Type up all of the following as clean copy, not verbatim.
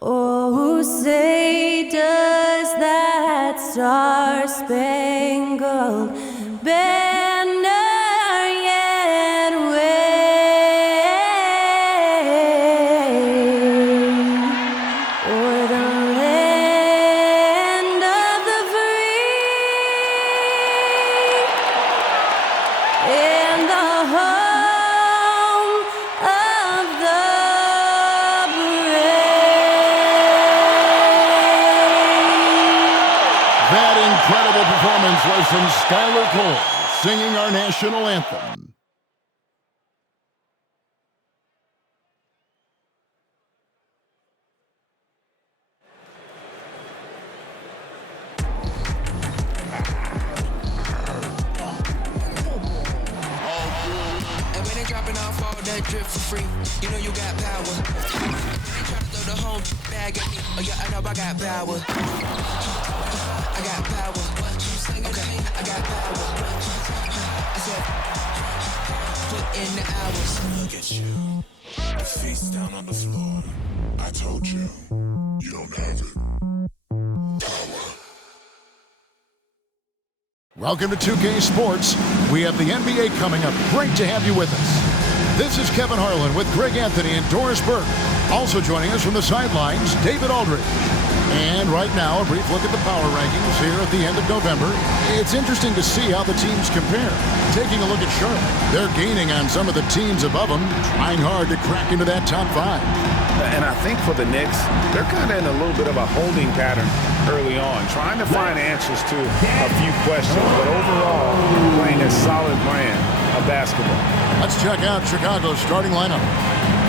Oh, say does that star-spangled banner yet wave o'er the land of the free and the home of the That incredible performance was from Skylar Cole, singing our national anthem. And when they dropping off all that drip for free, you know you got power. When they try to throw the whole bag at me, oh yeah, I know I got power. I got power. Okay, I got power. I said, put in the hours. Look at you, face down on the floor. I told you, you don't have it. Welcome to 2K Sports. We have the NBA coming up. Great to have you with us. This is Kevin Harlan with Greg Anthony and Doris Burke. Also joining us from the sidelines, David Aldridge. And right now, a brief look at the power rankings here at the end of November. It's interesting to see how the teams compare. Taking a look at Charlotte, they're gaining on some of the teams above them, trying hard to crack into that top 5. And I think for the Knicks, they're kind of in a little bit of a holding pattern early on, trying to find answers to a few questions, but overall, playing a solid brand of basketball. Let's check out Chicago's starting lineup.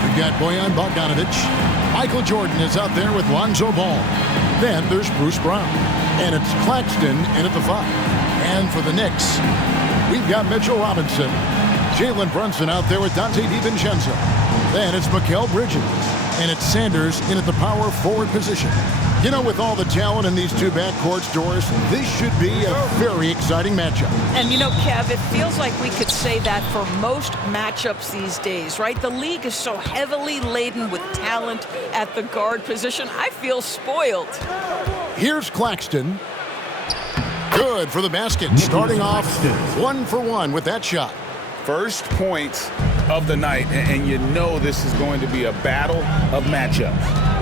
We've got Bojan Bogdanovic. Michael Jordan is out there with Lonzo Ball. Then there's Bruce Brown. And it's Claxton in at the 5. And for the Knicks, we've got Mitchell Robinson. Jalen Brunson out there with Dante DiVincenzo. Then it's Mikal Bridges. And it's Sanders in at the power forward position. You know, with all the talent in these two backcourts, Doris, this should be a very exciting matchup. And you know, Kev, it feels like we could say that for most matchups these days, right? The league is so heavily laden with talent at the guard position. I feel spoiled. Here's Claxton. Good for the basket. Starting off 1 for 1 with that shot. First points of the night, and you know this is going to be a battle of matchups.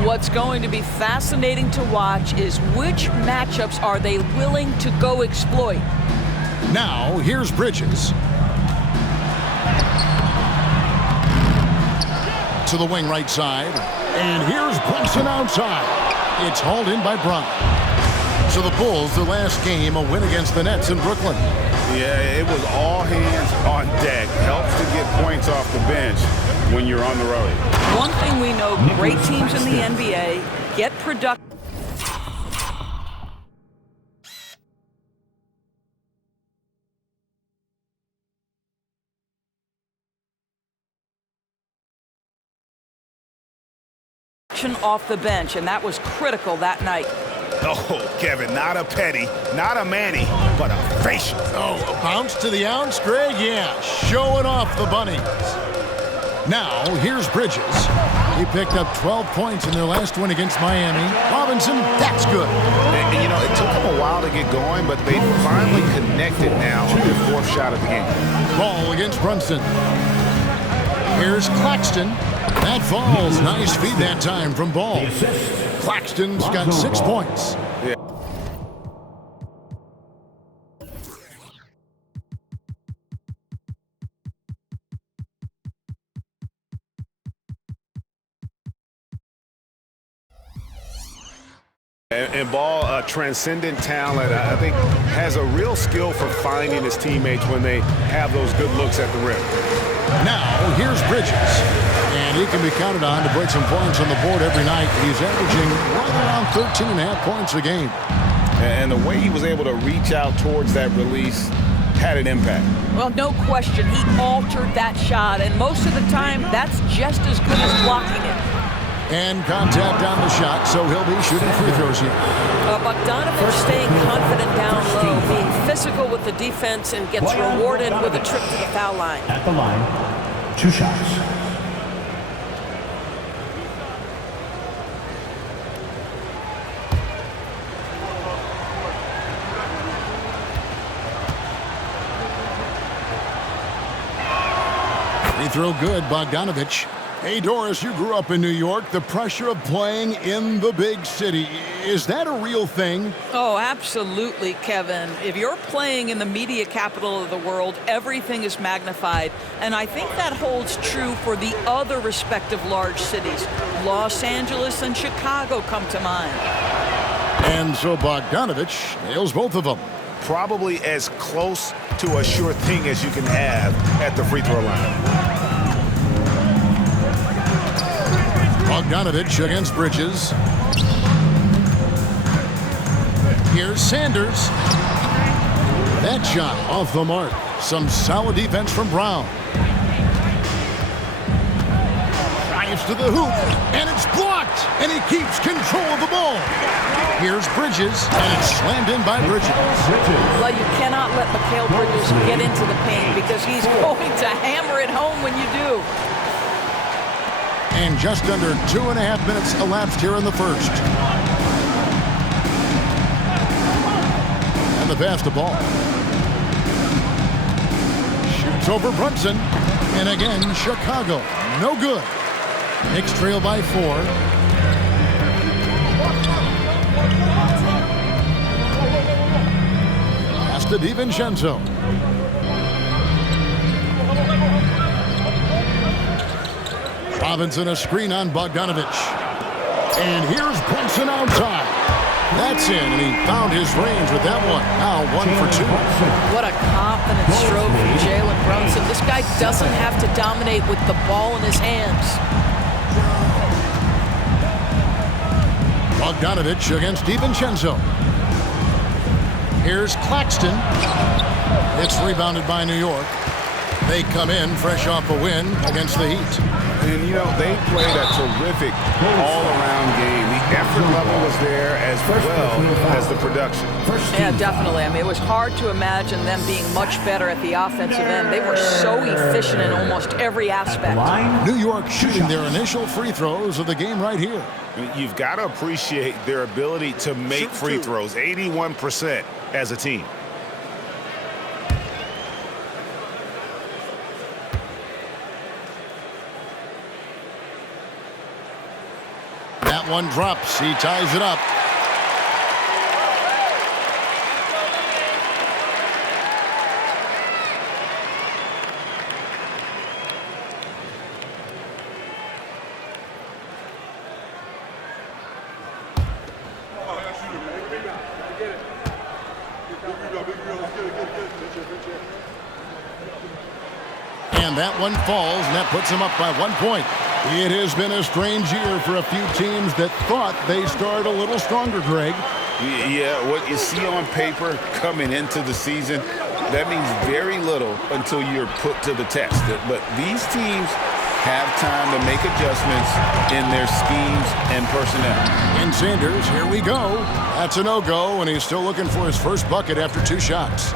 What's going to be fascinating to watch is which matchups are they willing to go exploit. Now, here's Bridges. To the wing right side. And here's Brunson outside. It's hauled in by Brown. So the Bulls, their last game, a win against the Nets in Brooklyn. Yeah, it was all hands on deck. Helps to get points off the bench when you're on the road. One thing we know, great teams in the NBA get productive. Off the bench, and that was critical that night. Oh, Kevin, not a petty, not a Manny, but a facial. Oh, a bounce to the ounce, Greg? Yeah, showing off the bunnies. Now, here's Bridges. He picked up 12 points in their last win against Miami. Robinson, that's good. And you know, it took them a while to get going, but they finally connected now on their 4th shot of the game. Ball against Brunson. Here's Claxton. That falls. Nice feed that time from Ball. Claxton's got 6 points. Yeah. And Ball, a transcendent talent, I think, has a real skill for finding his teammates when they have those good looks at the rim. Now, here's Bridges. And he can be counted on to put some points on the board every night. He's averaging right around 13.5 points a game. And the way he was able to reach out towards that release had an impact. Well, no question. He altered that shot, and most of the time, that's just as good as blocking it. And contact on the shot, so he'll be shooting free throws here. Bogdanovic staying confident down low, being physical with the defense, and gets rewarded with a trip to the foul line. At the line, 2 shots. Free throw good, Bogdanovich. Hey, Doris, you grew up in New York. The pressure of playing in the big city, is that a real thing? Oh, absolutely, Kevin. If you're playing in the media capital of the world, everything is magnified. And I think that holds true for the other respective large cities. Los Angeles and Chicago come to mind. And so Bogdanovich nails both of them. Probably as close to a sure thing as you can have at the free throw line. Bogdanovich against Bridges. Here's Sanders. That shot off the mark. Some solid defense from Brown. Drives to the hoop, and it's blocked, and he keeps control of the ball. Here's Bridges, and it's slammed in by Bridges. Well, you cannot let Mikal Bridges get into the paint because he's going to hammer it home when you do. And just under 2.5 minutes elapsed here in the first. And the pass to Ball. Shoots over Brunson. And again, Chicago. No good. Knicks trail by 4. Pass to DiVincenzo. Robinson a screen on Bogdanovich. And here's Brunson outside. That's in, and he found his range with that one. Now 1 for 2. What a confident stroke from Jalen Brunson. This guy doesn't have to dominate with the ball in his hands. Bogdanovich against DiVincenzo. Here's Claxton. It's rebounded by New York. They come in fresh off a win against the Heat. And, you know, they played a terrific all-around game. The effort level was there as well as the production. Yeah, definitely. I mean, it was hard to imagine them being much better at the offensive end. They were so efficient in almost every aspect. New York shooting their initial free throws of the game right here. You've got to appreciate their ability to make free throws, 81% as a team. That one drops. He ties it up. And that one falls, and that puts him up by 1 point. It has been a strange year for a few teams that thought they started a little stronger, Greg. Yeah, what you see on paper coming into the season, that means very little until you're put to the test. But these teams have time to make adjustments in their schemes and personnel. And Sanders, here we go. That's a no-go, and he's still looking for his first bucket after 2 shots.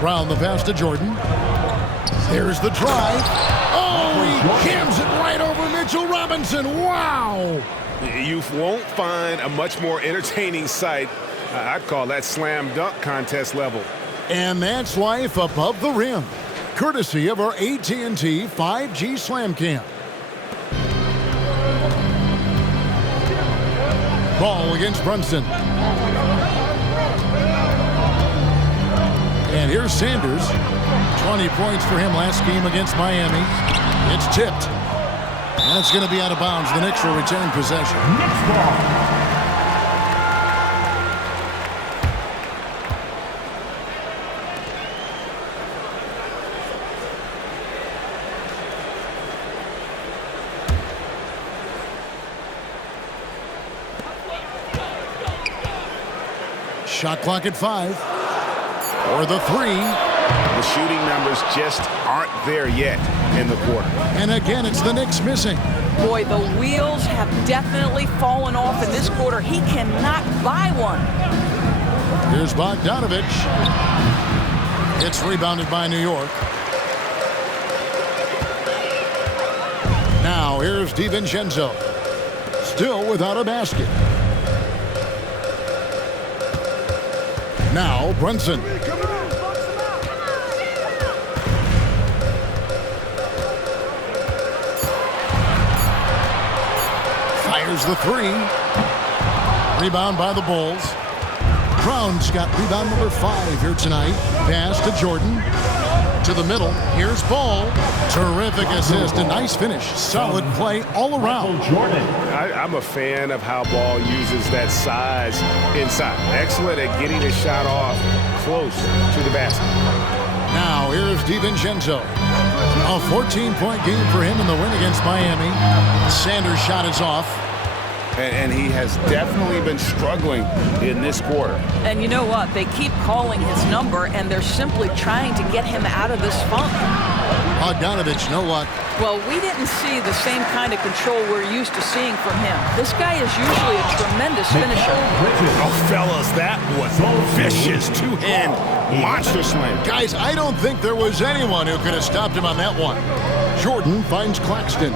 Brown the pass to Jordan. There's the drive. Oh, he jams it right over Mitchell Robinson. Wow. You won't find a much more entertaining sight. I'd call that slam dunk contest level. And that's life above the rim, courtesy of our AT&T 5G Slam Cam. Ball against Brunson. And here's Sanders. 20 points for him last game against Miami. It's tipped. And it's going to be out of bounds. The Knicks will retain possession. Knicks ball. Shot clock at 5. Or the 3. The shooting numbers just aren't there yet in the quarter. And again, it's the Knicks missing. Boy, the wheels have definitely fallen off in this quarter. He cannot buy one. Here's Bogdanovich. It's rebounded by New York. Now here's DiVincenzo. Still without a basket. Now Brunson. Here's the three. Rebound by the Bulls. Brown's got rebound number 5 here tonight. Pass to Jordan. To the middle. Here's Ball. Terrific assist. A nice finish. Solid play all around. I'm a fan of how Ball uses that size inside. Excellent at getting his shot off close to the basket. Now here's DiVincenzo. A 14-point game for him in the win against Miami. Sanders' shot is off. And he has definitely been struggling in this quarter. And you know what? They keep calling his number, and they're simply trying to get him out of this funk. Bogdanovich, no luck. Well, we didn't see the same kind of control we're used to seeing from him. This guy is usually a tremendous finisher. Oh, fellas, that was vicious two-hand monster slam. Guys, I don't think there was anyone who could have stopped him on that one. Jordan finds Claxton.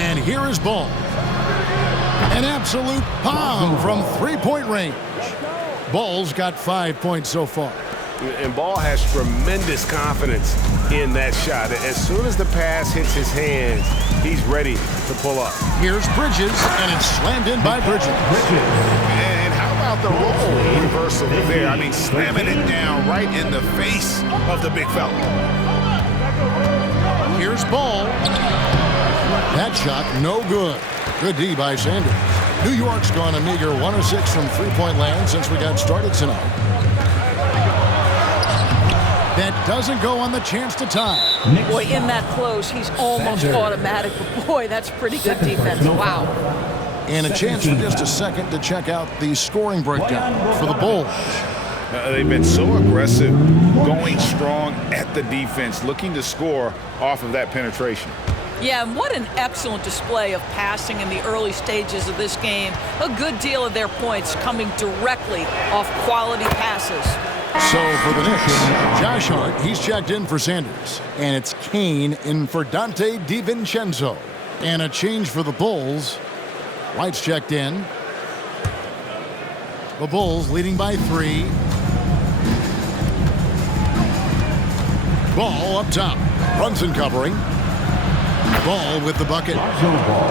And here is Ball. An absolute bomb from three-point range. Ball's got 5 points so far. And Ball has tremendous confidence in that shot. As soon as the pass hits his hands, he's ready to pull up. Here's Bridges, and it's slammed in by Bridges. And how about the role reversal there? I mean, slamming it down right in the face of the big fella. Here's Ball. That shot, no good. Good D by Sanders. New York's gone a meager 1 of 6 from three-point land since we got started tonight. That doesn't go on the chance to tie. Boy, in that close, he's almost automatic. But boy, that's pretty good defense. Wow. And a chance for just a second to check out the scoring breakdown for the Bulls. They've been so aggressive, going strong at the defense, looking to score off of that penetration. Yeah, and what an excellent display of passing in the early stages of this game. A good deal of their points coming directly off quality passes. So for the Knicks, Josh Hart, he's checked in for Sanders. And it's Kane in for Dante DiVincenzo. And a change for the Bulls. White's checked in. The Bulls leading by 3. Ball up top. Brunson covering. Ball with the bucket.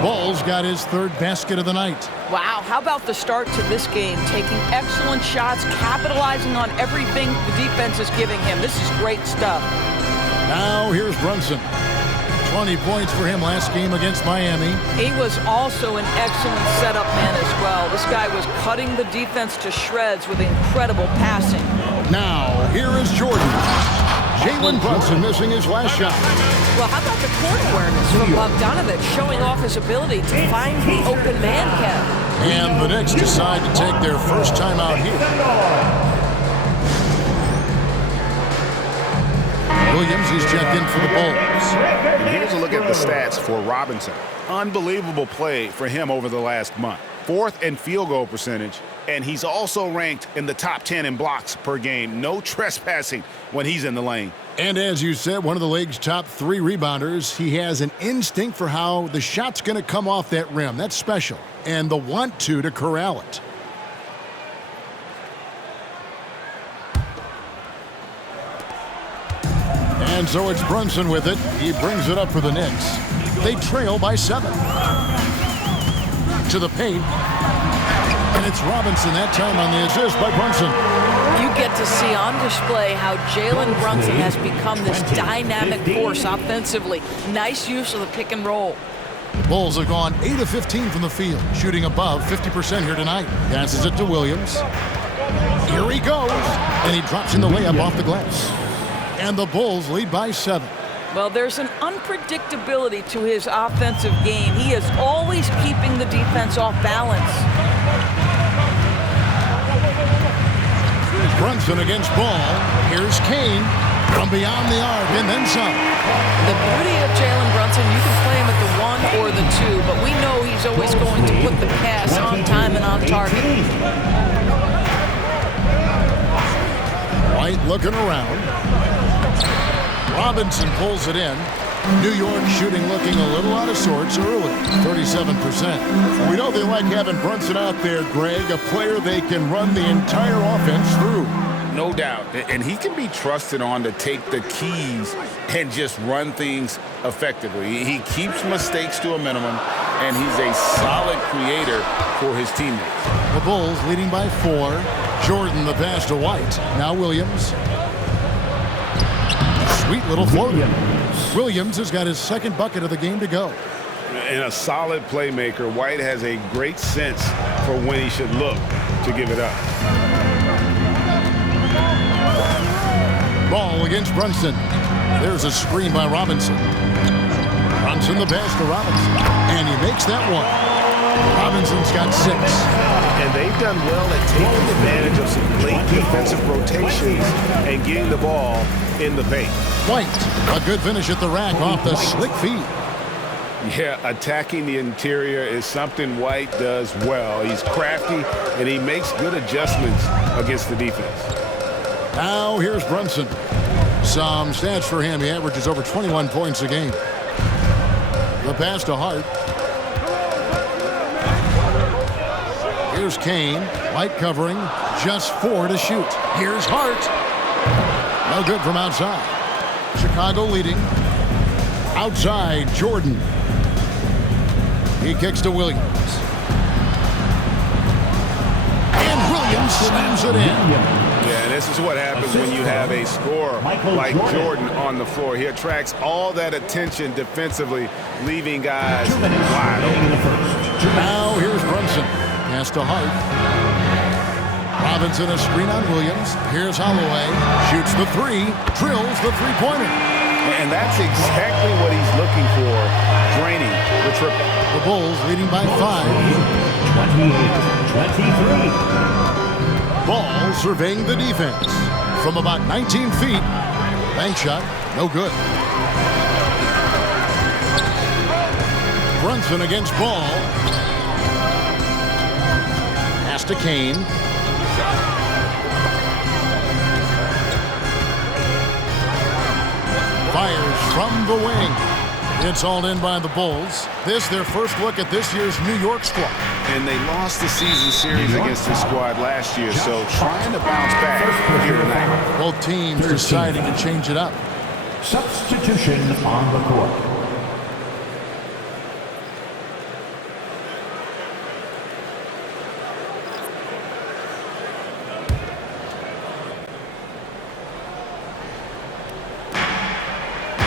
Ball's got his 3rd basket of the night. Wow, how about the start to this game? Taking excellent shots, capitalizing on everything the defense is giving him. This is great stuff. Now here's Brunson. 20 points for him last game against Miami. He was also an excellent setup man as well. This guy was cutting the defense to shreds with incredible passing. Now here is Jordan. Jalen Brunson missing his last shot. Well, how about the court awareness from Bogdanovich showing off his ability to find the open man, Kev? And the Knicks decide to take their first time out here. Williams, he's checked in for the Bulls. And here's a look at the stats for Robinson. Unbelievable play for him over the last month. 4th in field goal percentage, and he's also ranked in the top 10 in blocks per game. No trespassing when he's in the lane. And as you said, one of the league's top 3 rebounders. He has an instinct for how the shot's going to come off that rim. That's special. And the want to corral it. And so it's Brunson with it. He brings it up for the Knicks. They trail by 7. To the paint. And it's Robinson that time on the assist by Brunson. You get to see on display how Jalen Brunson has become this dynamic force offensively. Nice use of the pick and roll. Bulls have gone 8 of 15 from the field, shooting above 50% here tonight. Passes it to Williams. Here he goes. And he drops in the layup off the glass. And the Bulls lead by 7. Well, there's an unpredictability to his offensive game. He is always keeping the defense off balance. Brunson against Ball. Here's Kane from beyond the arc and then some. The beauty of Jalen Brunson, you can play him at the 1 or the 2, but we know he's always going to put the pass on time and on target. White looking around. Robinson pulls it in. New York shooting looking a little out of sorts early, 37%. We know they like having Brunson out there, Greg, a player they can run the entire offense through. No doubt. And he can be trusted on to take the keys and just run things effectively. He keeps mistakes to a minimum, and he's a solid creator for his teammates. The Bulls leading by 4. Jordan the pass to White. Now Williams. Sweet little floater. Williams has got his second bucket of the game to go. And a solid playmaker, White has a great sense for when he should look to give it up. Ball against Brunson. There's a screen by Robinson. Brunson the pass to Robinson. And he makes that one. Robinson's got 6. And they've done well at taking advantage of some late defensive rotations and getting the ball in the paint. White, a good finish at the rack off the slick feed. Yeah, attacking the interior is something White does well. He's crafty, and he makes good adjustments against the defense. Now here's Brunson. Some stats for him. He averages over 21 points a game. The pass to Hart. Here's Kane. White covering. Just 4 to shoot. Here's Hart. No good from outside. Chicago leading. Outside, Jordan. He kicks to Williams. And Williams slams it in. Yeah, and this is what happens when you have a scorer like Jordan on the floor. He attracts all that attention defensively, leaving guys wide open. Now here's Brunson. Pass to Hart. Robinson a screen on Williams. Here's Holloway. Shoots the 3. Drills the three-pointer. And that's exactly what he's looking for, draining the triple. The Bulls leading by 5. 28-23. Ball surveying the defense. From about 19 feet. Bank shot, no good. Brunson against Ball. Pass to Kane. Fires from the wing. It's all in by the Bulls. This their first look at this year's New York squad. And they lost the season series against this squad last year, so trying to bounce back here tonight. Both teams deciding to change it up. Substitution on the court.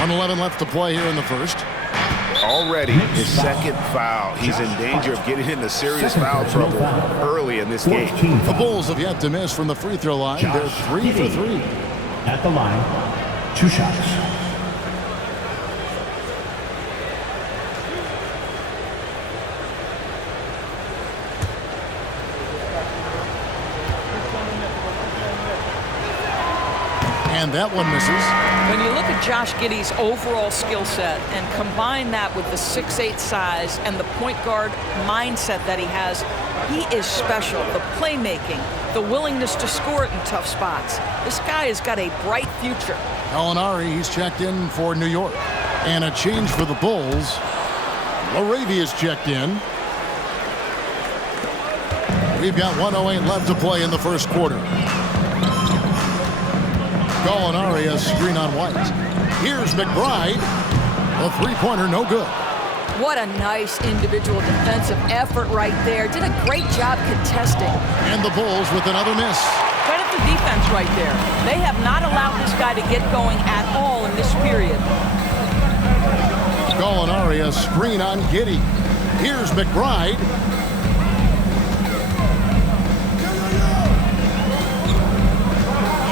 .11 left to play here in the first. Already his second foul. He's in danger of getting into serious foul trouble early in this game. The Bulls have yet to miss from the free throw line. They're 3 for 3. At the line, 2 shots. And that one misses. When you look at Josh Giddey's overall skill set and combine that with the 6'8" size and the point guard mindset that he has, he is special. The playmaking, the willingness to score it in tough spots. This guy has got a bright future. Gallinari, he's checked in for New York. And a change for the Bulls. Laravia's checked in. We've got 1:08 left to play in the first quarter. Gallinari, a screen on White. Here's McBride. The three-pointer, no good. What a nice individual defensive effort right there. Did a great job contesting. And the Bulls with another miss. Credit the defense right there. They have not allowed this guy to get going at all in this period. Gallinari, a screen on Giddey. Here's McBride.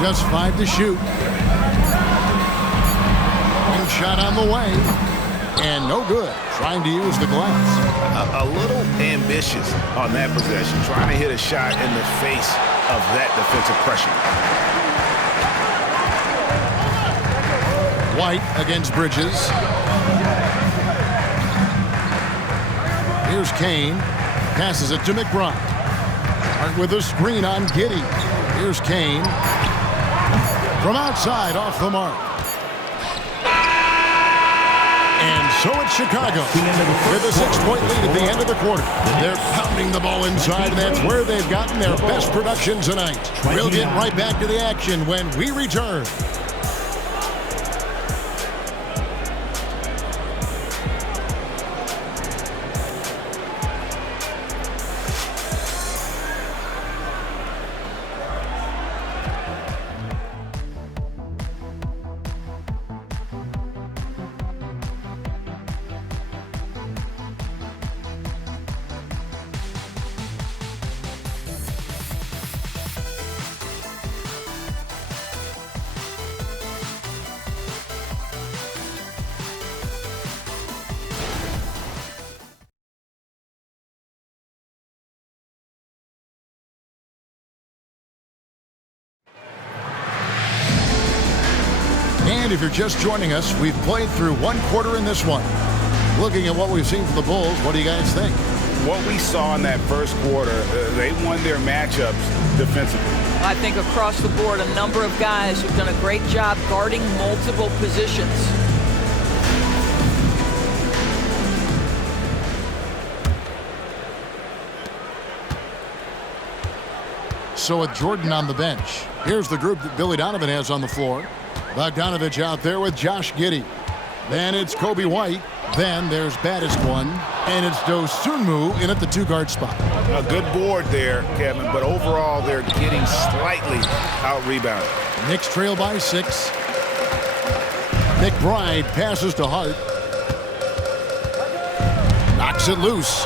Just 5 to shoot. One shot on the way. And no good. Trying to use the glass. A little ambitious on that possession, trying to hit a shot in the face of that defensive pressure. White against Bridges. Here's Kane. Passes it to McBride. Hart with a screen on Giddey. Here's Kane. From outside, off the mark. And So it's Chicago with a 6-point lead at the end of the quarter. They're pounding the ball inside, and that's where they've gotten their best production tonight. We'll get right back to the action when we return. And if you're just joining us, we've played through one quarter in this one. Looking at what we've seen from the Bulls, what do you guys think? What we saw in that first quarter, they won their matchups defensively. I think across the board, a number of guys who've done a great job guarding multiple positions. So with Jordan on the bench, here's the group that Billy Donovan has on the floor. Bogdanovich out there with Josh Giddey. Then it's Kobe White. Then there's baddest one, and it's Dosunmu in at the 2-guard spot. A good board there, Kevin, but overall they're getting slightly out-rebounded. Knicks trail by 6. McBride passes to Hart. Knocks it loose.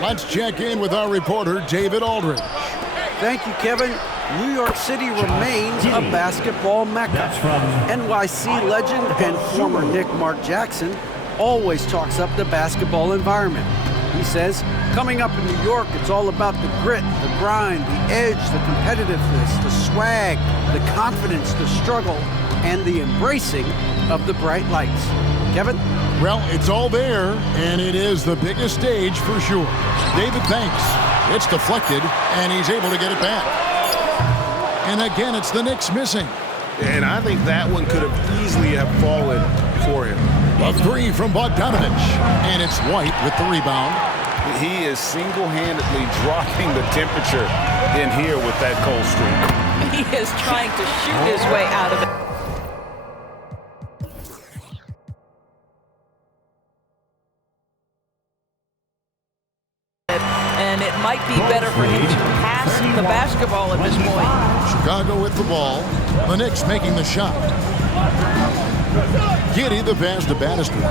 Let's check in with our reporter, David Aldridge. Thank you, Kevin. New York City remains a basketball mecca. NYC legend and former Knick Mark Jackson always talks up the basketball environment. He says, coming up in New York, it's all about the grit, the grind, the edge, the competitiveness, the swag, the confidence, the struggle, and the embracing of the bright lights. Kevin? Well, it's all there, and it is the biggest stage for sure. David thanks. It's deflected, and he's able to get it back. And again, it's the Knicks missing. And I think that one could have easily have fallen for him. A 3 from Bogdanovich, and it's White with the rebound. He is single-handedly dropping the temperature in here with that cold streak. He is trying to shoot his way out of it. And it might be better for him to pass the basketball at this point. Chicago with the ball. The Knicks making the shot. Giddey the pass to baddest one.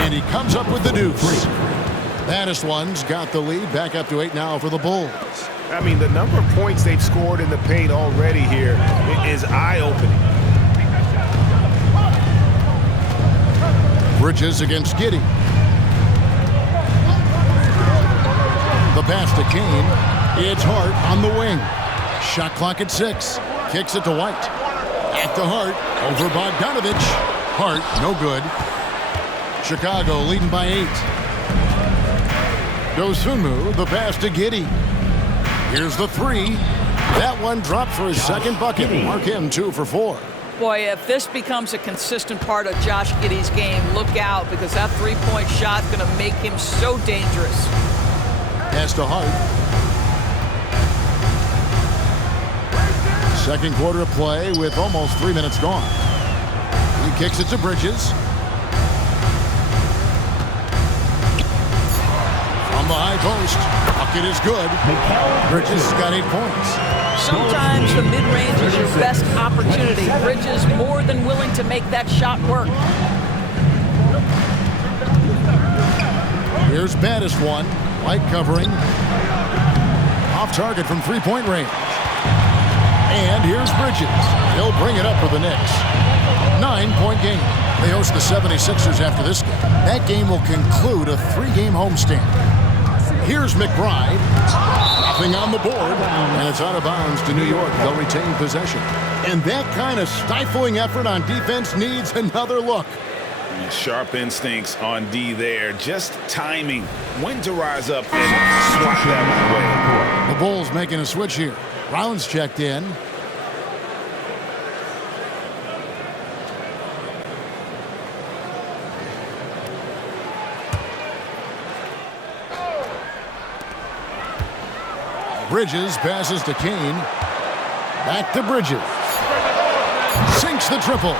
And he comes up with the deuce. Baddest one's got the lead. Back up to 8 now for the Bulls. I mean, the number of points they've scored in the paint already here is eye-opening. Bridges against Giddey. The pass to Kane. It's Hart on the wing. Shot clock at 6. Kicks it to White. Back to Hart. Over Bogdanovich. Hart, no good. Chicago leading by 8. Dosunmu, the pass to Giddey. Here's the 3. That one dropped for his second bucket. Mark him 2 for 4. Boy, if this becomes a consistent part of Josh Giddey's game, look out, because that three-point shot's going to make him so dangerous. Pass to Hart. Second quarter of play with almost 3 minutes gone. He kicks it to Bridges. From the high post. Bucket is good. Bridges has got 8 points. Sometimes the mid-range is your best opportunity. Bridges more than willing to make that shot work. Here's baddest one. White covering. Off target from 3-point range. And here's Bridges. He'll bring it up for the Knicks. 9-point game. They host the 76ers after this game. That game will conclude a 3-game homestand. Here's McBride. Nothing on the board. And it's out of bounds to New York. They'll retain possession. And that kind of stifling effort on defense needs another look. Sharp instincts on D there. Just timing. When to rise up and swat that one away. The Bulls making a switch here. Brown's checked in. Bridges passes to Kane. Back to Bridges. Sinks the triple.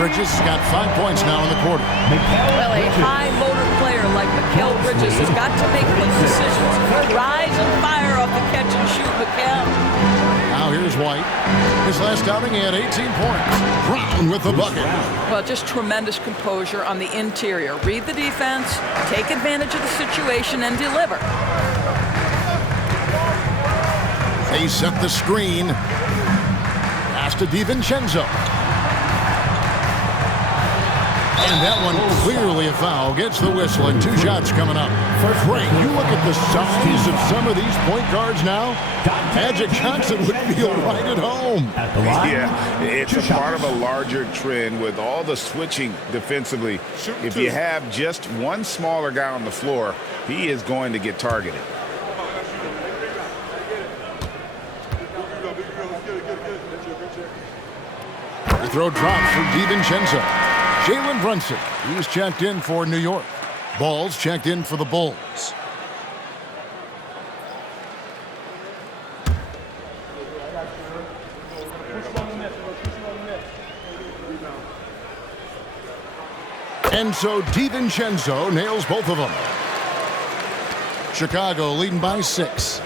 Bridges has got 5 points now in the quarter. Well, a high motor player like Mikal Bridges has got to make these decisions. Rise and fire off the catch and shoot, Mikal. Now here's White. His last outing, he had 18 points. Brown with the bucket. Well, just tremendous composure on the interior. Read the defense, take advantage of the situation, and deliver. They set the screen. Pass to DiVincenzo. And that one clearly a foul. Gets the whistle and 2 shots coming up. Frank, you look at the size of some of these point guards now. Magic Johnson would feel right at home. Yeah, it's a part of a larger trend with all the switching defensively. If you have just one smaller guy on the floor, he is going to get targeted. The throw drops for DiVincenzo. Jalen Brunson, he's checked in for New York. Ball's checked in for the Bulls. And so DiVincenzo nails both of them. Chicago leading by 6.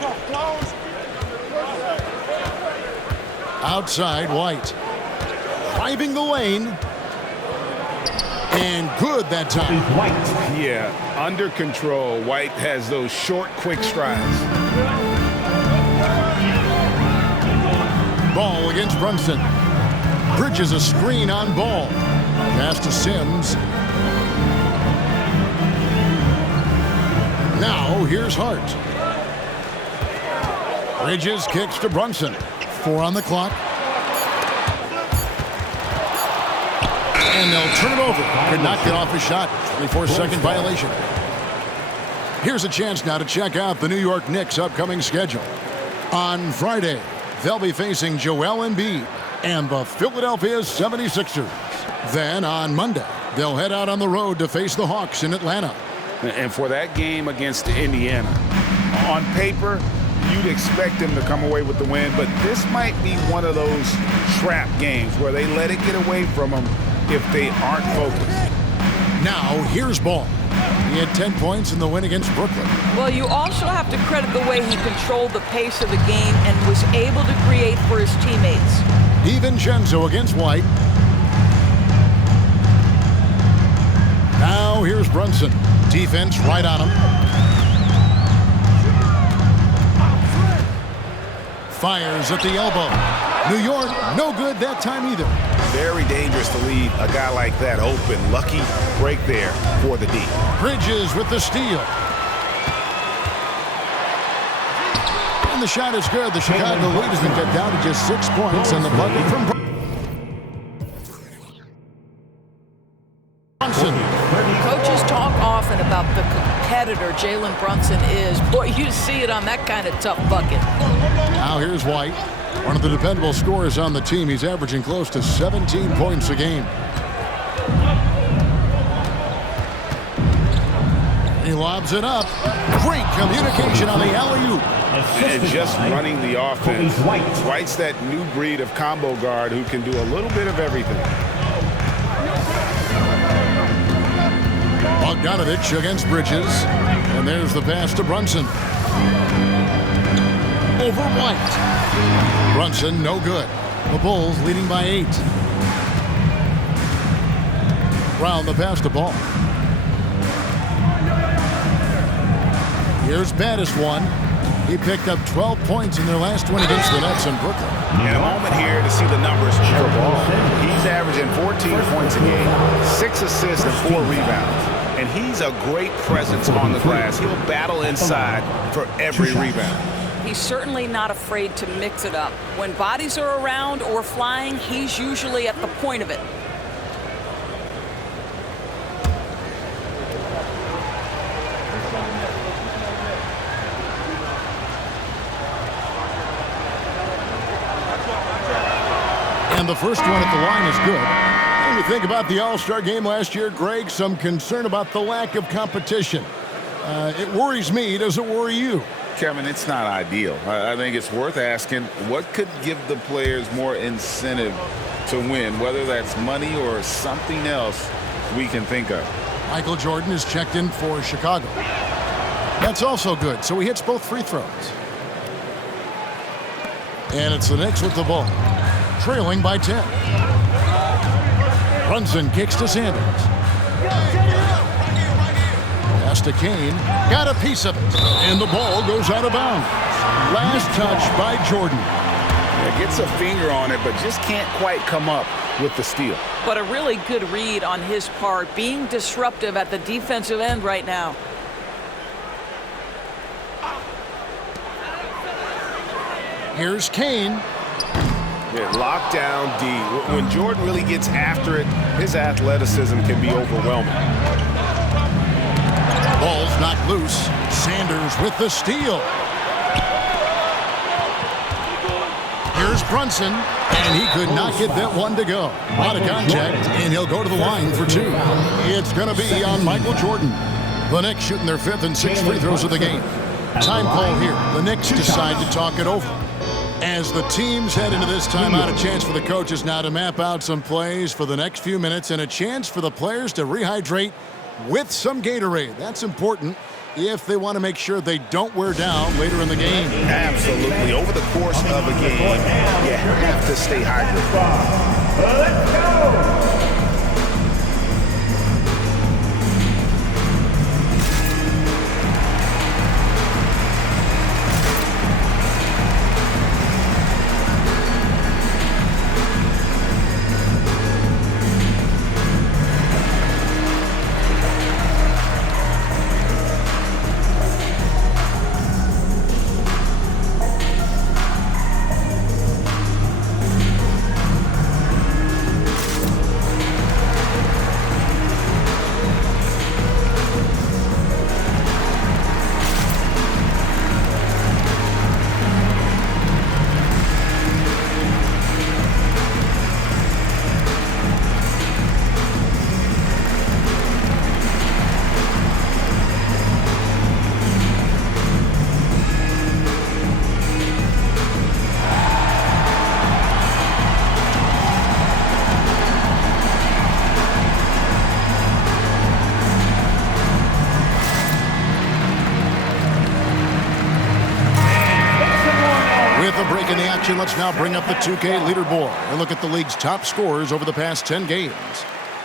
Outside, White. Driving the lane. And good that time. Yeah, under control. White has those short, quick strides. Ball against Brunson. Bridges a screen on Ball. Pass to Sims. Now here's Hart. Bridges kicks to Brunson. 4 on the clock. And they'll turn it over. Could not get off his shot. 24-second violation. Here's a chance now to check out the New York Knicks' upcoming schedule. On Friday, they'll be facing Joel Embiid and the Philadelphia 76ers. Then on Monday, they'll head out on the road to face the Hawks in Atlanta. And for that game against Indiana, on paper, you'd expect them to come away with the win, but this might be one of those trap games where they let it get away from them if they aren't focused. Now, here's Ball. He had 10 points in the win against Brooklyn. Well, you also have to credit the way he controlled the pace of the game and was able to create for his teammates. DiVincenzo against White. Now, here's Brunson. Defense right on him. Fires at the elbow. New York, no good that time either. Very dangerous to leave a guy like that open. Lucky break there for the D. Bridges with the steal. And the shot is good. The Chicago lead has been cut down to just 6 points, and the bucket from Brunson. Coaches talk often about the competitor Jalen Brunson is. Boy, you see it on that kind of tough bucket. Now here's White. One of the dependable scorers on the team. He's averaging close to 17 points a game. He lobs it up. Great communication on the alley-oop. And just running the offense. White's that new breed of combo guard who can do a little bit of everything. Bogdanovich against Bridges. And there's the pass to Brunson. Over White. Brunson, no good. The Bulls leading by 8. Brown the pass to Ball. Here's Battis one. He picked up 12 points in their last win against the Nets in Brooklyn. And a moment here to see the numbers for Ball. He's averaging 14 points a game, 6 assists and 4 rebounds. And he's a great presence on the glass. He'll battle inside for every rebound. He's certainly not afraid to mix it up. When bodies are around or flying, he's usually at the point of it. And the first one at the line is good. When you think about the All-Star game last year, Greg, some concern about the lack of competition. It worries me. Does it worry you? Kevin, it's not ideal. I think it's worth asking what could give the players more incentive to win, whether that's money or something else we can think of. Michael Jordan is checked in for Chicago. That's also good, so he hits both free throws. And it's the Knicks with the ball, trailing by 10. Brunson kicks to Sanders. Pass to Kane, got a piece of it, and the ball goes out of bounds. Last touch by Jordan. Yeah, gets a finger on it, but just can't quite come up with the steal. But a really good read on his part, being disruptive at the defensive end right now. Here's Kane. Yeah, locked down D. When Jordan really gets after it, his athleticism can be overwhelming. Ball's knocked loose. Sanders with the steal. Here's Brunson, and he could not get that one to go. Out of contact, and he'll go to the line for two. It's going to be on Michael Jordan. The Knicks shooting their 5th and 6th free throws of the game. Time call here. The Knicks decide to talk it over. As the teams head into this timeout, a chance for the coaches now to map out some plays for the next few minutes and a chance for the players to rehydrate with some Gatorade. That's important if they want to make sure they don't wear down later in the game. Absolutely. Over the course of a game, you have to stay hydrated. Let's go! Let's now bring up the 2K leaderboard and look at the league's top scorers over the past 10 games.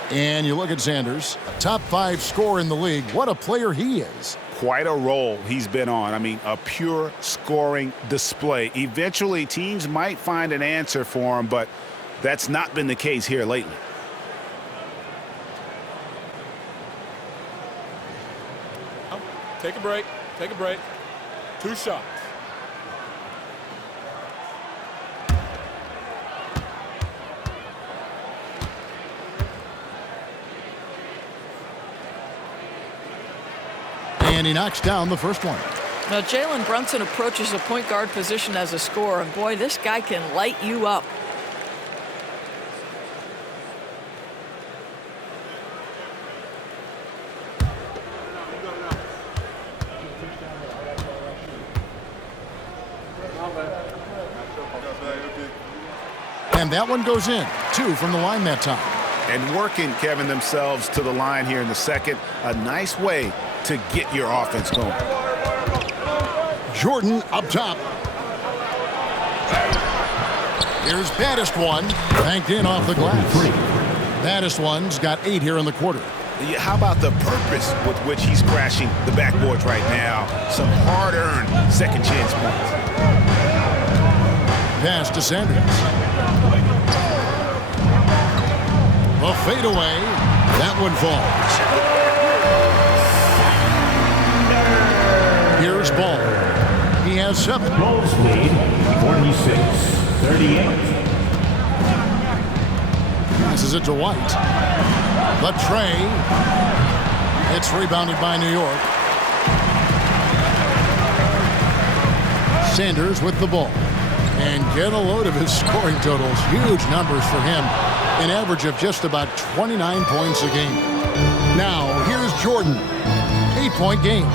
And you look at Sanders, top 5 scorer in the league. What a player he is. Quite a role he's been on. I mean, a pure scoring display. Eventually, teams might find an answer for him, but that's not been the case here lately. Take a break. Take a break. 2 shots. And he knocks down the first one. Now, Jalen Brunson approaches a point guard position as a scorer, and boy, this guy can light you up. And that one goes in. 2 from the line that time. And working, Kevin, themselves to the line here in the second. A nice way to get your offense going. Jordan up top. Here's baddest one. Banked in off the glass. Baddest one's got 8 here in the quarter. How about the purpose with which he's crashing the backboards right now? Some hard-earned second chance points. Pass to Sanders. A fadeaway. That one falls. Here's Ball. He has 7. Bulls lead 46-38. Passes it to White. The tray. It's rebounded by New York. Sanders with the ball. And get a load of his scoring totals. Huge numbers for him. An average of just about 29 points a game. Now, here's Jordan. 8-point game.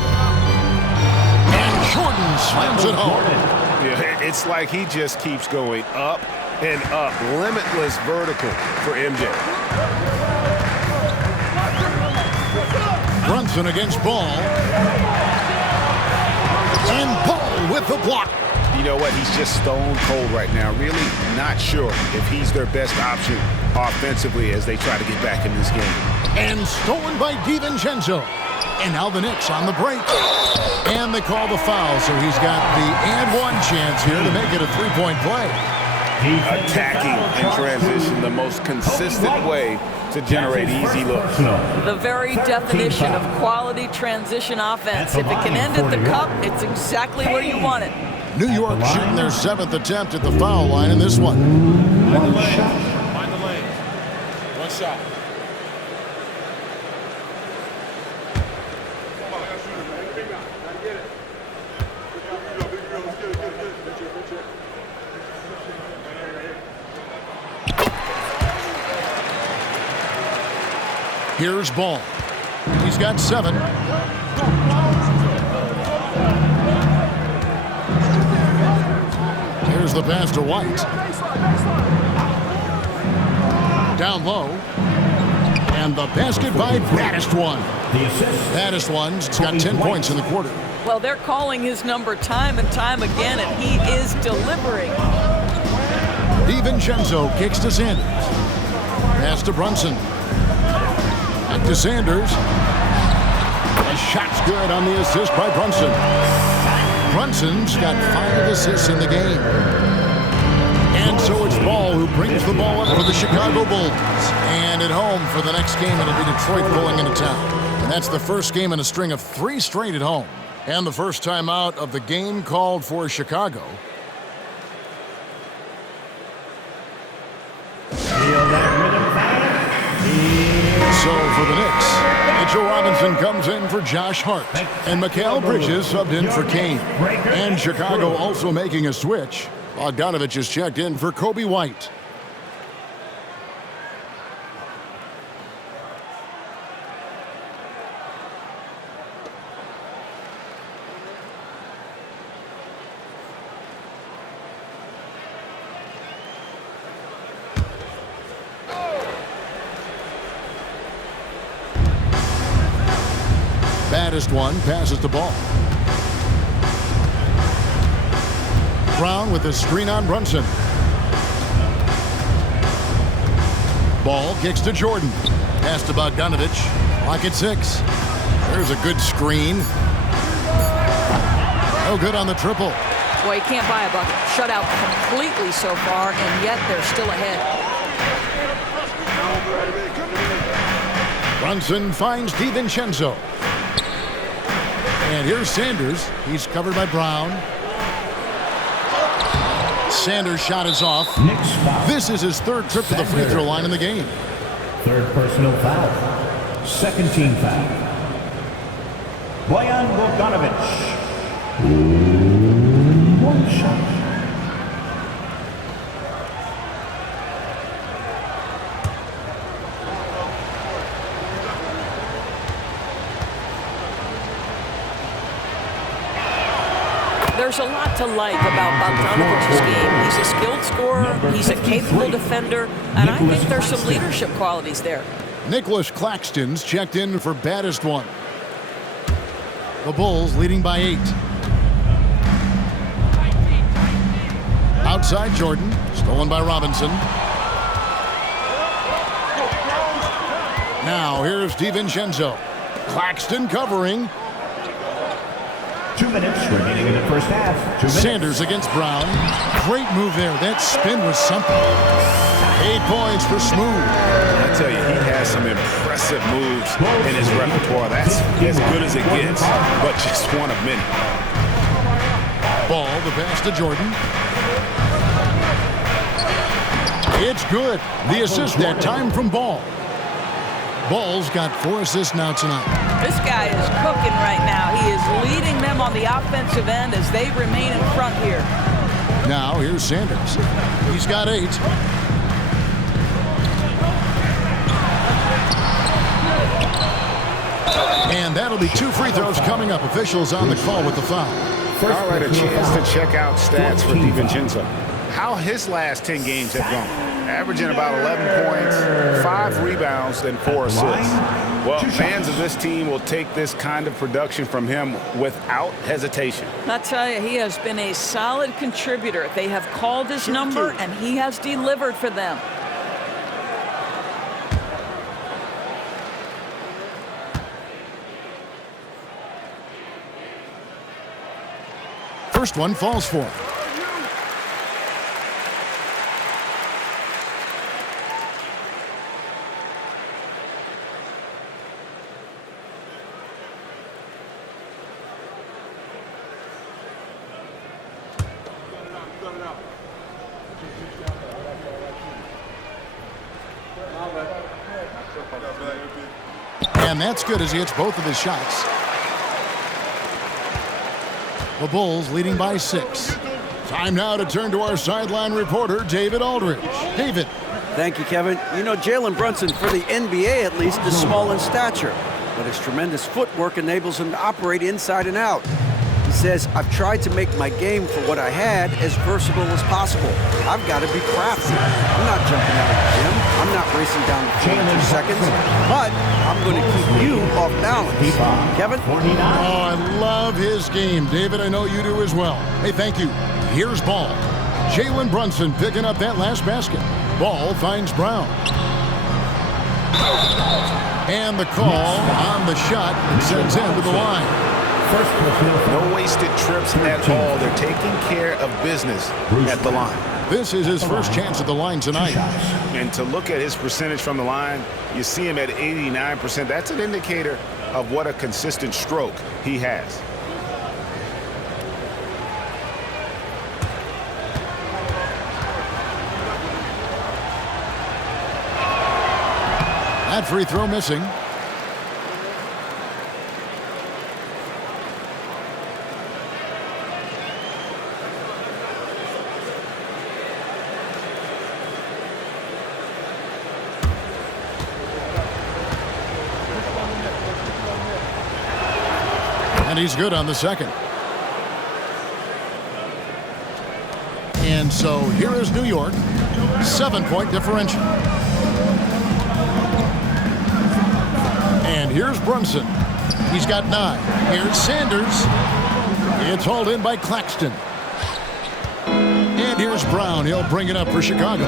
And Jordan slams it home. Yeah, it's like he just keeps going up and up. Limitless vertical for MJ. Brunson against Ball. And Ball with the block. You know what? He's just stone cold right now. Really not sure if he's their best option offensively as they try to get back in this game. And stolen by DiVincenzo. And now the Knicks on the break. And they call the foul, so he's got the and one chance here to make it a three-point play. Attacking in transition, the most consistent way to generate easy looks. The very definition of quality transition offense. If it can end at the cup, it's exactly where you want it. New York shooting their 7th attempt at the foul line in this one. Find the lane. One shot. Here's Ball. He's got 7. Here's the pass to White. Down low. And the basket by Baddest One. Baddest One's got 10 points in the quarter. Well, they're calling his number time and time again, and he is delivering. DiVincenzo kicks to Sanders. Pass to Brunson. Back to Sanders. The shot's good on the assist by Brunson. Brunson's got 5 assists in the game. And so it's Ball who brings the ball up for the Chicago Bulls. And at home for the next game, it'll be Detroit going into town. And that's the first game in a string of 3 straight at home. And the first time out of the game called for Chicago. So for the Knicks, Mitchell Robinson comes in for Josh Hart. And Mikal Bridges subbed in for Kane. And Chicago also making a switch. Bogdanovich is checked in for Kobe White. Baddest One passes the ball. Brown with a screen on Brunson. Ball kicks to Jordan. Pass to Bogdanovich. Clock at 6. There's a good screen. No good on the triple. Boy, you can't buy a bucket. Shut out completely so far, and yet they're still ahead. Brunson finds DiVincenzo. And here's Sanders. He's covered by Brown. Sanders' shot is off. This is his 3rd trip to the free throw line in the game. 3rd personal foul. 2nd team foul. Bojan Bogdanovic. 1 shot. There's a lot to like about Bogdanovic's game. He's a skilled scorer, he's a capable defender, and I think there's some leadership qualities there. Nicholas Claxton's checked in for Baddest One. The Bulls leading by 8. Outside Jordan, stolen by Robinson. Now here's DiVincenzo. Claxton covering. 2 minutes remaining in the first half. 2 minutes. Sanders against Brown. Great move there. That spin was something. 8 points for Smooth. I tell you, he has some impressive moves in his repertoire. That's as good as it gets, but just one of many. Ball, the pass to Jordan. It's good. The assist that time from Ball. Ball's got 4 assists now tonight. This guy is cooking right now. He is leading them on the offensive end as they remain in front here. Now here's Sanders. He's got 8. And that'll be 2 free throws coming up. Officials on the call with the foul. All right, a chance to check out stats for DiVincenzo. How his last 10 games have gone. Averaging about 11 points, 5 rebounds, and 4 assists. Well, fans of this team will take this kind of production from him without hesitation. I'll tell you, he has been a solid contributor. They have called his number, and he has delivered for them. First one falls for him. And that's good as he hits both of his shots. The Bulls leading by 6. Time now to turn to our sideline reporter, David Aldridge. David. Thank you, Kevin. You know, Jalen Brunson, for the NBA at least, is small in stature, but his tremendous footwork enables him to operate inside and out. He says, I've tried to make my game for what I had as versatile as possible. I've got to be crafty. I'm not jumping out of the gym. I'm not racing down the floor in 2 seconds, but I'm going to keep you off balance. Kevin? Oh, I love his game. David, I know you do as well. Hey, thank you. Here's ball. Jalen Brunson picking up that last basket. Ball finds Brown. And the call on the shot sends him to the line. No wasted trips at all. They're taking care of business at the line. This is his first chance at the line tonight. And to look at his percentage from the line, you see him at 89%. That's an indicator of what a consistent stroke he has. That free throw missing. And he's good on the second. And so here is New York, 7-point differential. And here's Brunson. He's got 9. Here's Sanders. It's hauled in by Claxton. And here's Brown. He'll bring it up for Chicago.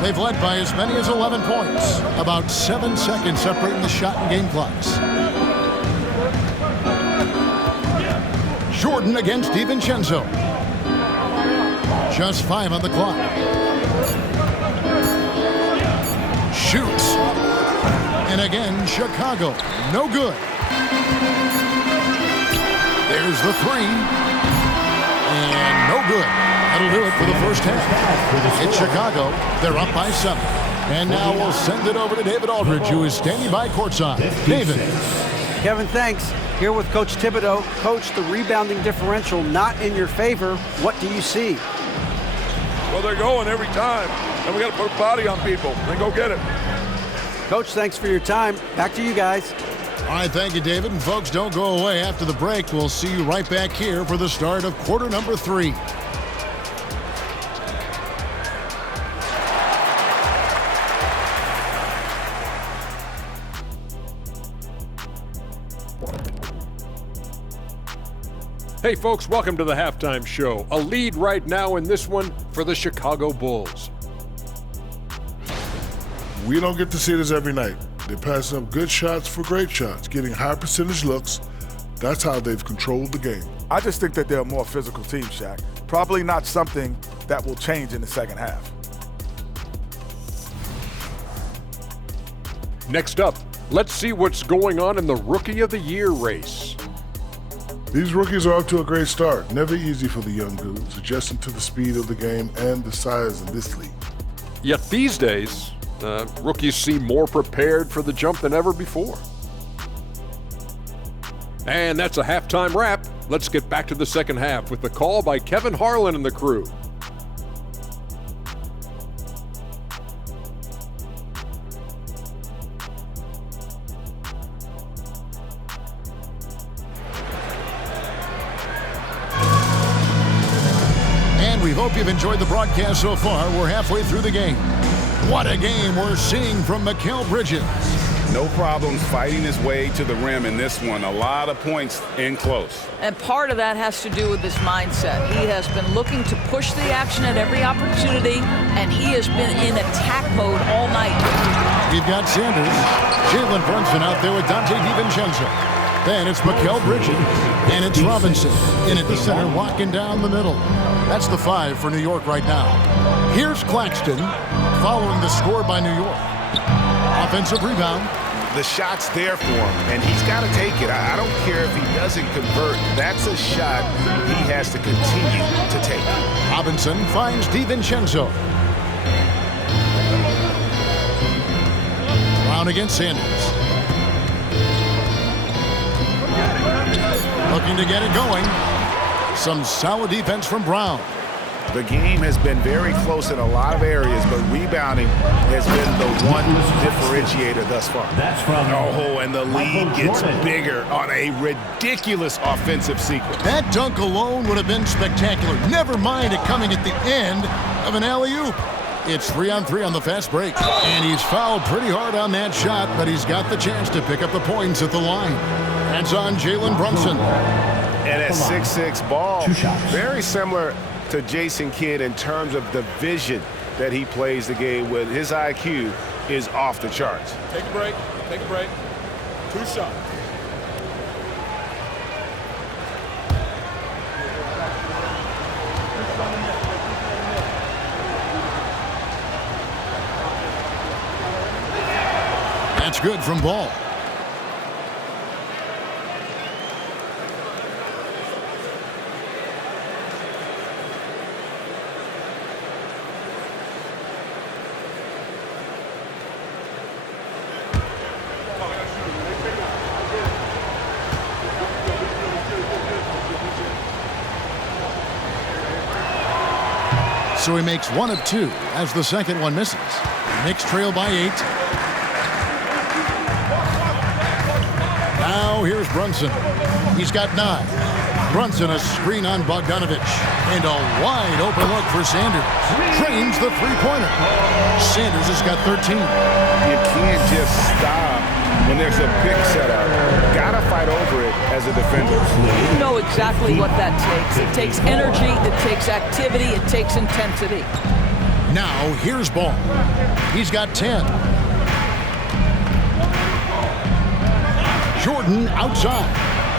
They've led by as many as 11 points. About 7 seconds separating the shot and game clocks. Jordan against DiVincenzo. Just 5 on the clock. Shoots. And again, Chicago. No good. There's the 3. And no good. That'll do it for the first half. It's Chicago. They're up by 7. And now we'll send it over to David Aldridge, who is standing by courtside. David. Kevin, thanks. Here with Coach Thibodeau. Coach, the rebounding differential not in your favor. What do you see? Well, they're going every time, and we got to put a body on people and go get it. Coach, thanks for your time. Back to you guys. All right, thank you, David. And folks, don't go away. After the break, we'll see you right back here for the start of quarter number 3. Hey folks, welcome to the halftime show. A lead right now in this one for the Chicago Bulls. We don't get to see this every night. They're passing up good shots for great shots, getting high percentage looks. That's how they've controlled the game. I just think that they're a more physical team, Shaq. Probably not something that will change in the second half. Next up, let's see what's going on in the Rookie of the Year race. These rookies are off to a great start. Never easy for the young dudes, adjusting to the speed of the game and the size in this league. Yet these days, rookies seem more prepared for the jump than ever before. And that's a halftime wrap. Let's get back to the second half with the call by Kevin Harlan and the crew. We hope you've enjoyed the broadcast so far. We're halfway through the game. What a game we're seeing from Mikal Bridges. No problems fighting his way to the rim in this one. A lot of points in close. And part of that has to do with his mindset. He has been looking to push the action at every opportunity, and he has been in attack mode all night. We've got Sanders, Jalen Brunson out there with Dante DiVincenzo. Then it's Mikal Bridges, and it's Robinson in at the center, walking down the middle. That's the 5 for New York right now. Here's Claxton following the score by New York. Offensive rebound. The shot's there for him, and he's got to take it. I don't care if he doesn't convert. That's a shot he has to continue to take. Robinson finds DiVincenzo. Brown against Sanders. Looking to get it going. Some solid defense from Brown. The game has been very close in a lot of areas, but rebounding has been the one differentiator thus far. That's from and the lead gets bigger on a ridiculous offensive sequence. That dunk alone would have been spectacular. Never mind it coming at the end of an alley-oop. It's 3-on-3 on the fast break. And he's fouled pretty hard on that shot, but he's got the chance to pick up the points at the line. That's on Jalen Brunson. And at 6'6" Ball, very similar to Jason Kidd in terms of the vision that he plays the game with. His IQ is off the charts. Take a break. Take a break. 2 shots. That's good from Ball. So he makes 1 of 2 as the second one misses. Knicks trail by 8. Now here's Brunson. He's got 9. Brunson a screen on Bogdanovich. And a wide open look for Sanders. Drains the three-pointer. Sanders has got 13. You can't just stop when there's a pick set up. Gotta fight over it as a defender. You know exactly what that takes. It takes energy, it takes activity, it takes intensity. Now here's Ball. He's got 10. Jordan outside.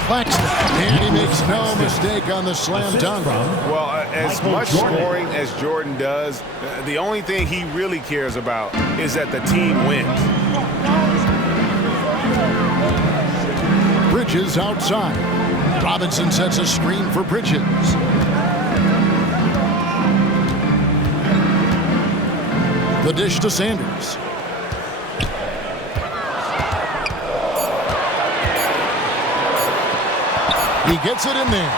Claxton. And he makes no mistake on the slam dunk. Well, as much scoring as Jordan does, the only thing he really cares about is that the team wins. Bridges outside. Robinson sets a screen for Bridges. The dish to Sanders. He gets it in there.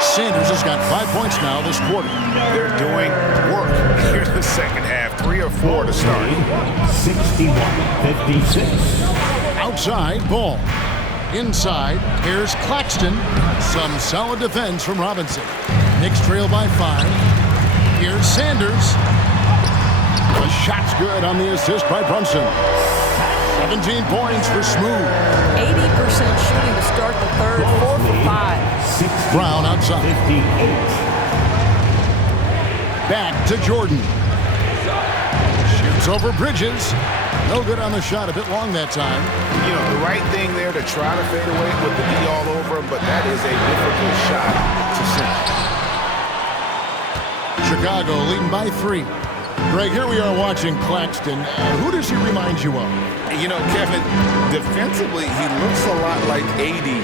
Sanders has got 5 points now this quarter. They're doing work here in the second half. 3 or 4 to start. 61-56. Outside, Ball. Inside, here's Claxton. Some solid defense from Robinson. Knicks trail by 5. Here's Sanders. The shot's good on the assist by Brunson. 17 points for Smooth. 80% shooting to start the third, 4 for 5. Brown outside. 58. Back to Jordan. Shoots over Bridges. No good on the shot, a bit long that time. You know, the right thing there to try to fade away with the knee all over him, but that is a difficult shot to sink. Chicago leading by 3. Greg, here we are watching Claxton. Who does he remind you of? You know, Kevin, defensively, he looks a lot like 80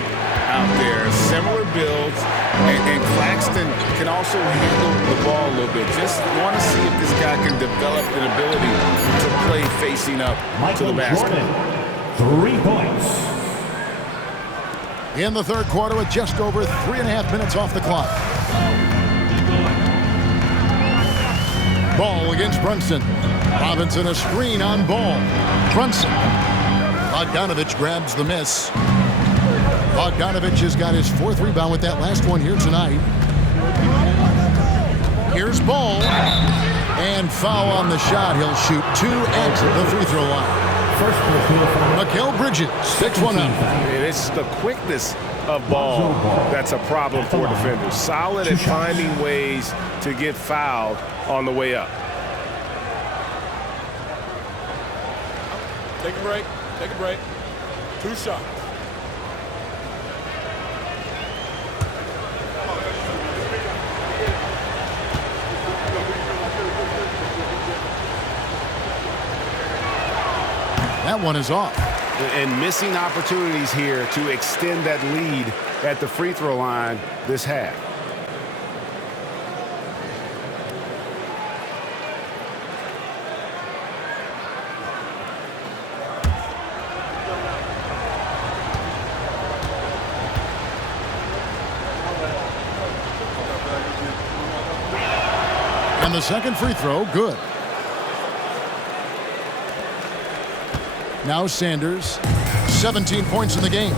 out there. Similar builds, and Claxton can also handle the ball a little bit. Just want to see if this guy can develop an ability to play facing up to the basket. Jordan, 3 points. In the third quarter with just over 3.5 minutes off the clock. Ball against Brunson. Robinson a screen on Ball. Brunson. Bogdanovich grabs the miss. Bogdanovich has got his 4th rebound with that last one here tonight. Here's Ball. And foul on the shot. He'll shoot 2 at the free throw line. Mikal Bridges picks one up. It's the quickness of Ball that's a problem for defenders. Solid at finding ways to get fouled on the way up. Take a break. Take a break. 2 shots. That one is off. And missing opportunities here to extend that lead at the free throw line this half. And the second free throw, good. Now Sanders, 17 points in the game.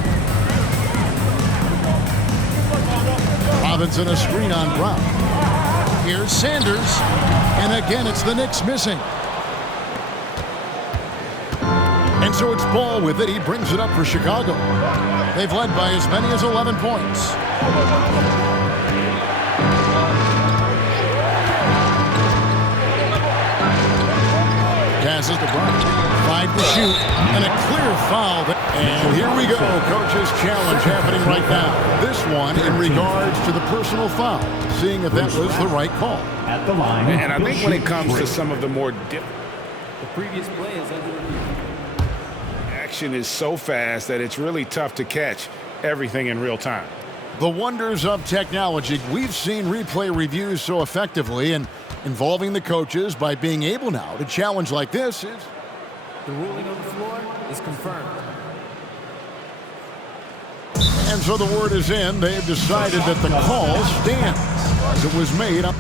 Robinson a screen on Brown. Here's Sanders, and again it's the Knicks missing. And so it's Ball with it. He brings it up for Chicago. They've led by as many as 11 points. Passes to Brown. 5 to shoot, and a clear foul. And here we go. Coach's challenge happening right now. This one in regards to the personal foul. Seeing if that was the right call. At the line. And I think when it comes to some of the more the previous play is under review. Action is so fast that it's really tough to catch everything in real time. The wonders of technology. We've seen replay reviews so effectively, and involving the coaches by being able now to challenge like this is... The ruling on the floor is confirmed. And so the word is in. They've decided that the call stands as it was made up.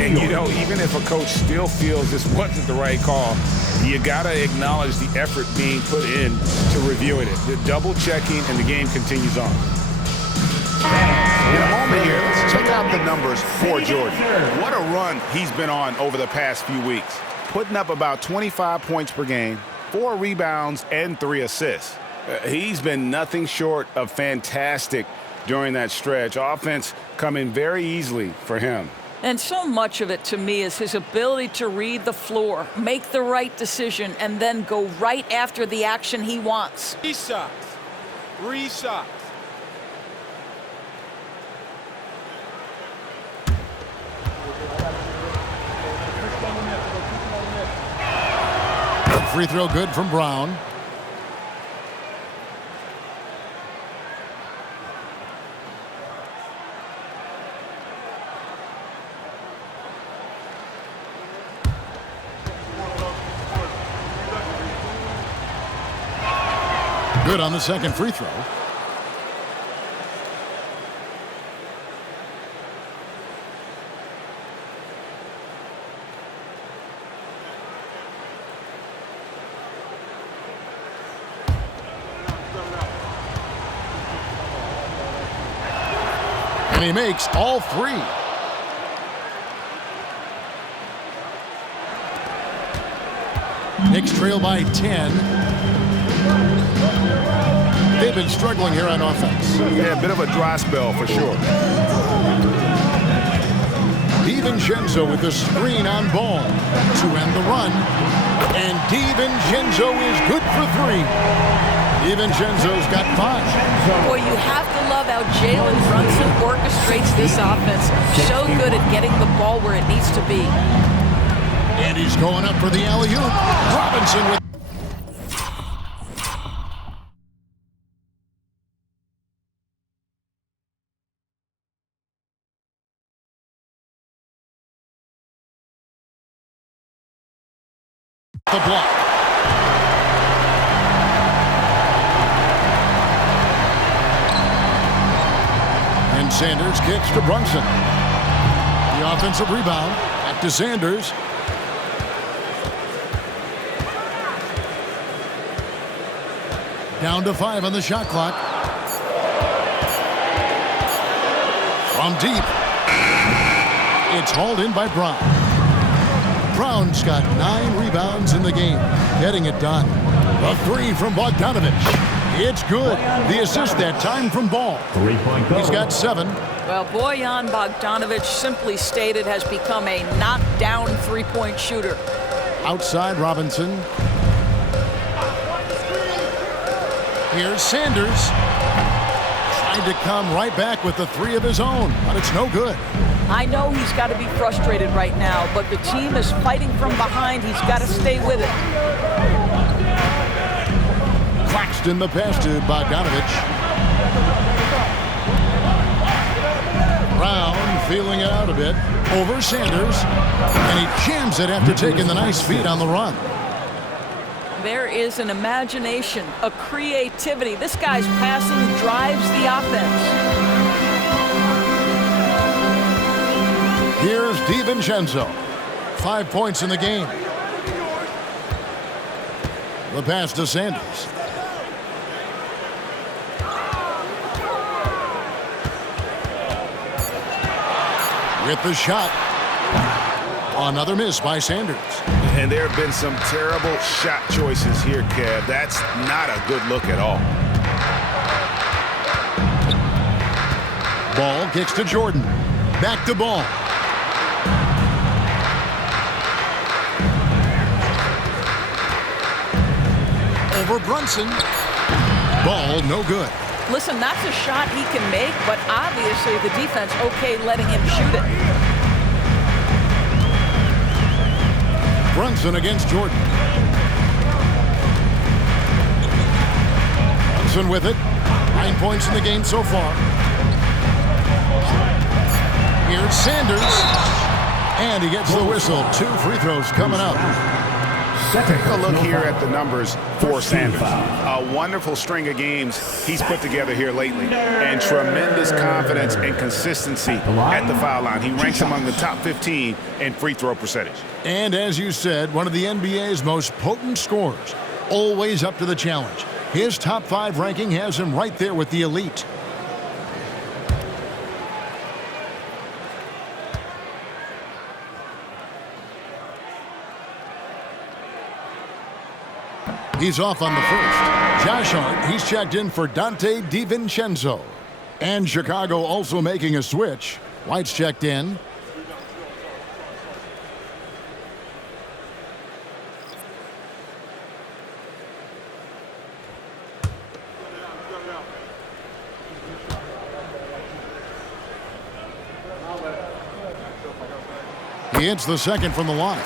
And you know, even if a coach still feels this wasn't the right call, you gotta acknowledge the effort being put in to reviewing it. The double checking, and the game continues on. In a moment here, let's check out the numbers for Jordan. What a run he's been on over the past few weeks. Putting up about 25 points per game, 4 rebounds, and 3 assists. He's been nothing short of fantastic during that stretch. Offense coming very easily for him. And so much of it, to me, is his ability to read the floor, make the right decision, and then go right after the action he wants. 3 shots. 3 shots. Free throw good from Brown. Good on the second free throw. And he makes all 3. Knicks trail by 10. they've been struggling here on offense. Yeah, a bit of a dry spell for sure. DiVincenzo with the screen on Ball to end the run. And DiVincenzo is good for 3. DiVincenzo's got 5. Boy, you have to love how Jalen Brunson orchestrates this offense. So good at getting the ball where it needs to be. And he's going up for the alley-oop. Robinson with the block. And Sanders kicks to Brunson. The offensive rebound. Back to Sanders. Down to 5 on the shot clock. From deep. It's hauled in by Brown. Brown's got 9 rebounds in the game, getting it done. A 3 from Bogdanovich. It's good. The assist that time from Ball. 3-point goal. He's got 7. Well, Bojan Bogdanovich, simply stated, has become a knockdown three-point shooter. Outside Robinson. Here's Sanders. Trying to come right back with the 3 of his own, but it's no good. I know he's got to be frustrated right now, but the team is fighting from behind. He's got to stay with it. Claxton the pass to Bogdanovich. Brown feeling it out a bit. Over Sanders. And he jams it after taking the nice feed on the run. There is an imagination, a creativity. This guy's passing drives the offense. Here's DiVincenzo. 5 points in the game. The pass to Sanders. With the shot. Another miss by Sanders. And there have been some terrible shot choices here, Kev. That's not a good look at all. Ball kicks to Jordan. Back to Ball. Over Brunson. Ball no good. Listen, that's a shot he can make, but obviously the defense okay letting him shoot it. Brunson against Jordan. Brunson with it. 9 points in the game so far. Here's Sanders. And he gets the whistle. 2 free throws coming up. Take a look here at the numbers for Sanders. A wonderful string of games he's put together here lately. And tremendous confidence and consistency at the foul line. He ranks among the top 15 in free throw percentage. And as you said, one of the NBA's most potent scorers. Always up to the challenge. His top 5 ranking has him right there with the elite. He's off on the first. Josh Hart, he's checked in for Dante DiVincenzo. And Chicago also making a switch. White's checked in. He hits the second from the line.